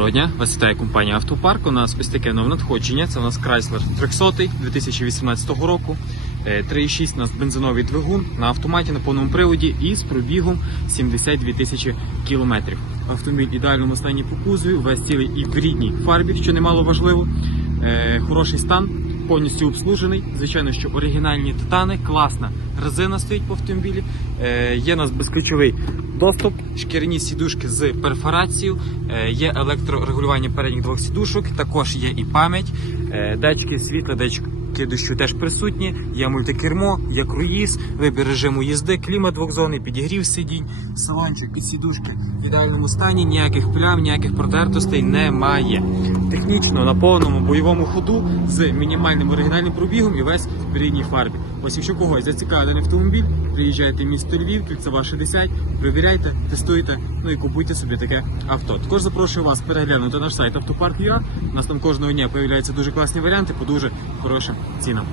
Доброго дня, вас вітає компанія Автопарк. У нас ось таке нове надходження. Це у нас Chrysler 300 2018 року. Е, 3,6 у нас бензиновий двигун на автоматі на повному приводі і з пробігом 72 тисячі кілометрів. Автомобіль в ідеальному стані по кузові, весь цілий і в рідній фарбі, що немало важливо. Е, Хороший стан, повністю обслужений. Звичайно, що оригінальні титани, класна резина стоїть по автомобілі. Е, Є у нас безключовий доступ, шкіряні сідушки з перфорацією, е, є електрорегулювання передніх двох сідушок, також є і пам'ять, е, датчики світла, датчики дощу теж присутні, є мультикермо, є круїз, вибір режиму їзди, клімат двохзонний, підігрів сидінь, салончик і сідушки в ідеальному стані, ніяких плям, ніяких протертостей немає. Технічно на повному бойовому ходу з мінімальним оригінальним пробігом і весь в рідній фарбі. Ось якщо когось зацікавить даний автомобіль, приїжджайте в місто Львів, кільцева 60, перевіряйте, тестуйте, ну і купуйте собі таке авто. Також запрошую вас переглянути наш сайт Автопарк.ua. У нас там кожного дня появляються дуже класні варіанти по дуже хорошим 进了。